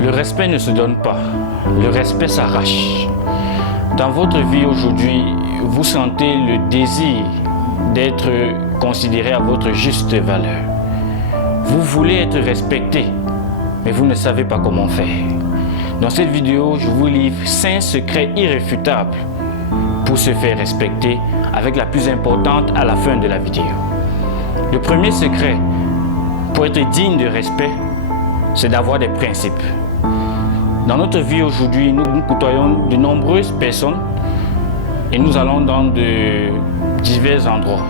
Le respect ne se donne pas, le respect s'arrache. Dans votre vie aujourd'hui, vous sentez le désir d'être considéré à votre juste valeur. Vous voulez être respecté, mais vous ne savez pas comment faire. Dans cette vidéo, je vous livre 5 secrets irréfutables pour se faire respecter, avec la plus importante à la fin de la vidéo. Le premier secret pour être digne de respect, c'est d'avoir des principes. Dans notre vie aujourd'hui, nous côtoyons de nombreuses personnes et nous allons dans de divers endroits.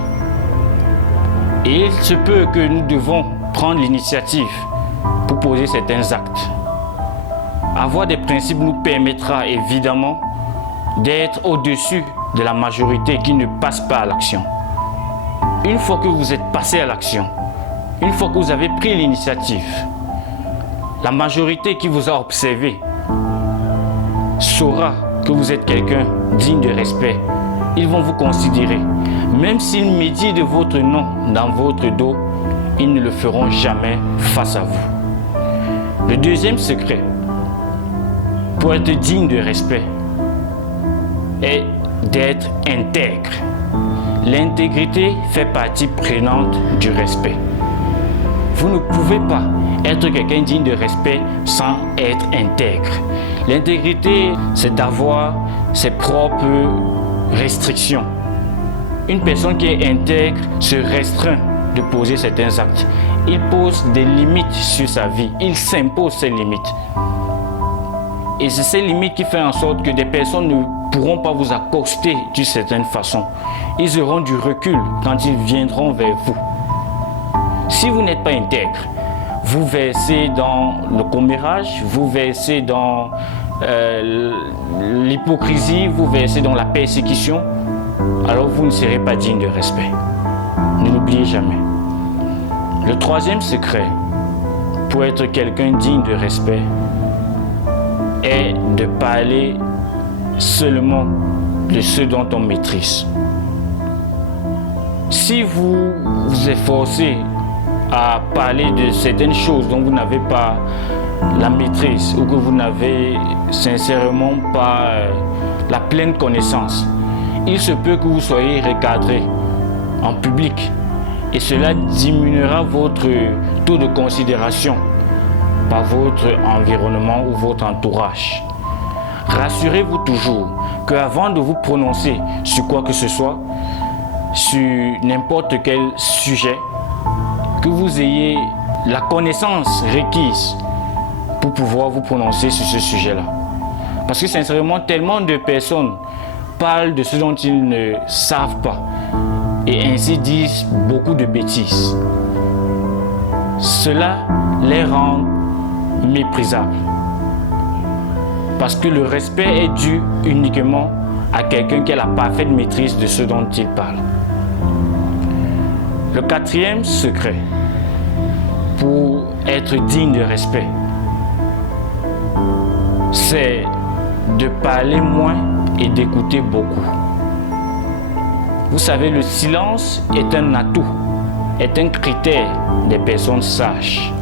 Et il se peut que nous devons prendre l'initiative pour poser certains actes. Avoir des principes nous permettra évidemment d'être au-dessus de la majorité qui ne passe pas à l'action. Une fois que vous êtes passé à l'action, une fois que vous avez pris l'initiative, la majorité qui vous a observé saura que vous êtes quelqu'un digne de respect. Ils vont vous considérer. Même s'ils méditent de votre nom dans votre dos, ils ne le feront jamais face à vous. Le deuxième secret pour être digne de respect est d'être intègre. L'intégrité fait partie prenante du respect. Vous ne pouvez pas être quelqu'un digne de respect sans être intègre. L'intégrité, c'est d'avoir ses propres restrictions. Une personne qui est intègre se restreint de poser certains actes. Il pose des limites sur sa vie. Il s'impose ces limites. Et c'est ces limites qui font en sorte que des personnes ne pourront pas vous accoster d'une certaine façon. Ils auront du recul quand ils viendront vers vous. Si vous n'êtes pas intègre, vous versez dans le commérage, vous versez dans l'hypocrisie, vous versez dans la persécution, alors vous ne serez pas digne de respect. Ne l'oubliez jamais. Le troisième secret pour être quelqu'un digne de respect est de parler seulement de ce dont on maîtrise. Si vous vous efforcez à parler de certaines choses dont vous n'avez pas la maîtrise ou que vous n'avez sincèrement pas la pleine connaissance, il se peut que vous soyez recadré en public et cela diminuera votre taux de considération par votre environnement ou votre entourage. Rassurez-vous toujours qu'avant de vous prononcer sur quoi que ce soit, sur n'importe quel sujet, que vous ayez la connaissance requise pour pouvoir vous prononcer sur ce sujet-là. Parce que sincèrement, tellement de personnes parlent de ce dont ils ne savent pas et ainsi disent beaucoup de bêtises. Cela les rend méprisables. Parce que le respect est dû uniquement à quelqu'un qui a la parfaite maîtrise de ce dont il parle. Le quatrième secret pour être digne de respect, c'est de parler moins et d'écouter beaucoup. Vous savez, le silence est un atout, est un critère des personnes sages.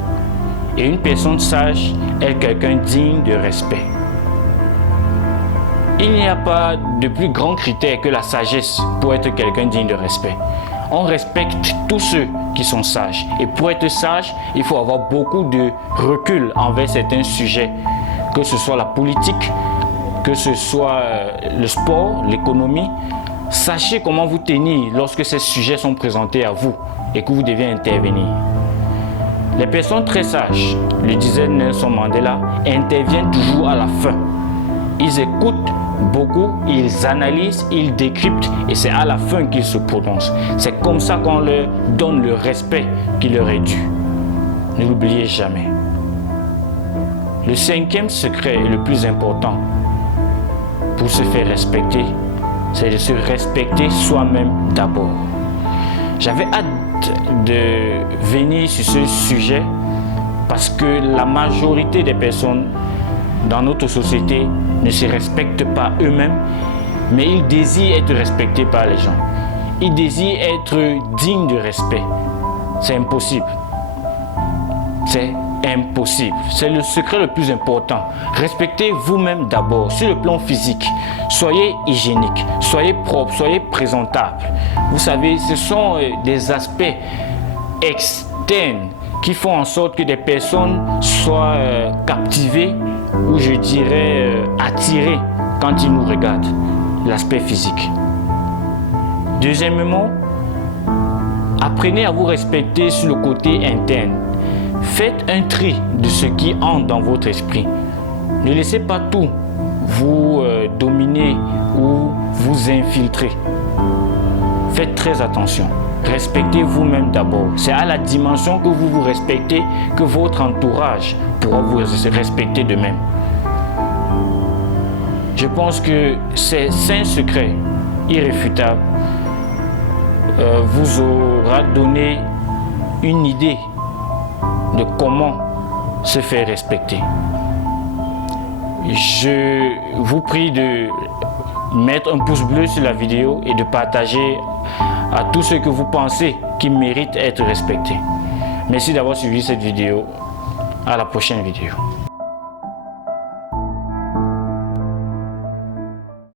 Et une personne sage est quelqu'un digne de respect. Il n'y a pas de plus grand critère que la sagesse pour être quelqu'un digne de respect. On respecte tous ceux qui sont sages. Et pour être sage, il faut avoir beaucoup de recul envers certains sujets, que ce soit la politique, que ce soit le sport, l'économie. Sachez comment vous tenir lorsque ces sujets sont présentés à vous et que vous devez intervenir. Les personnes très sages, le disait Nelson Mandela, interviennent toujours à la fin. Ils écoutent beaucoup, ils analysent, ils décryptent et c'est à la fin qu'ils se prononcent. C'est comme ça qu'on leur donne le respect qui leur est dû. Ne l'oubliez jamais. Le cinquième secret et le plus important pour se faire respecter, c'est de se respecter soi-même d'abord. J'avais hâte de venir sur ce sujet parce que la majorité des personnes dans notre société ne se respectent pas eux-mêmes, mais ils désirent être respectés par les gens. Ils désirent être dignes de respect. C'est impossible. C'est impossible. C'est le secret le plus important. Respectez vous-même d'abord sur le plan physique. Soyez hygiénique, soyez propre, soyez présentable. Vous savez, ce sont des aspects externes qui font en sorte que des personnes soient captivées ou je dirais attirées quand ils nous regardent. L'aspect physique. Deuxièmement, apprenez à vous respecter sur le côté interne. Faites un tri de ce qui entre dans votre esprit. Ne laissez pas tout vous dominer ou vous infiltrer. Faites très attention. Respectez vous-même d'abord. C'est à la dimension que vous vous respectez que votre entourage pourra vous respecter de même. Je pense que ces 5 secrets irréfutables vous aura donné une idée de comment se faire respecter. Je vous prie de mettre un pouce bleu sur la vidéo et de partager à tous ceux que vous pensez qui méritent d'être respectés. Merci d'avoir suivi cette vidéo. À la prochaine vidéo.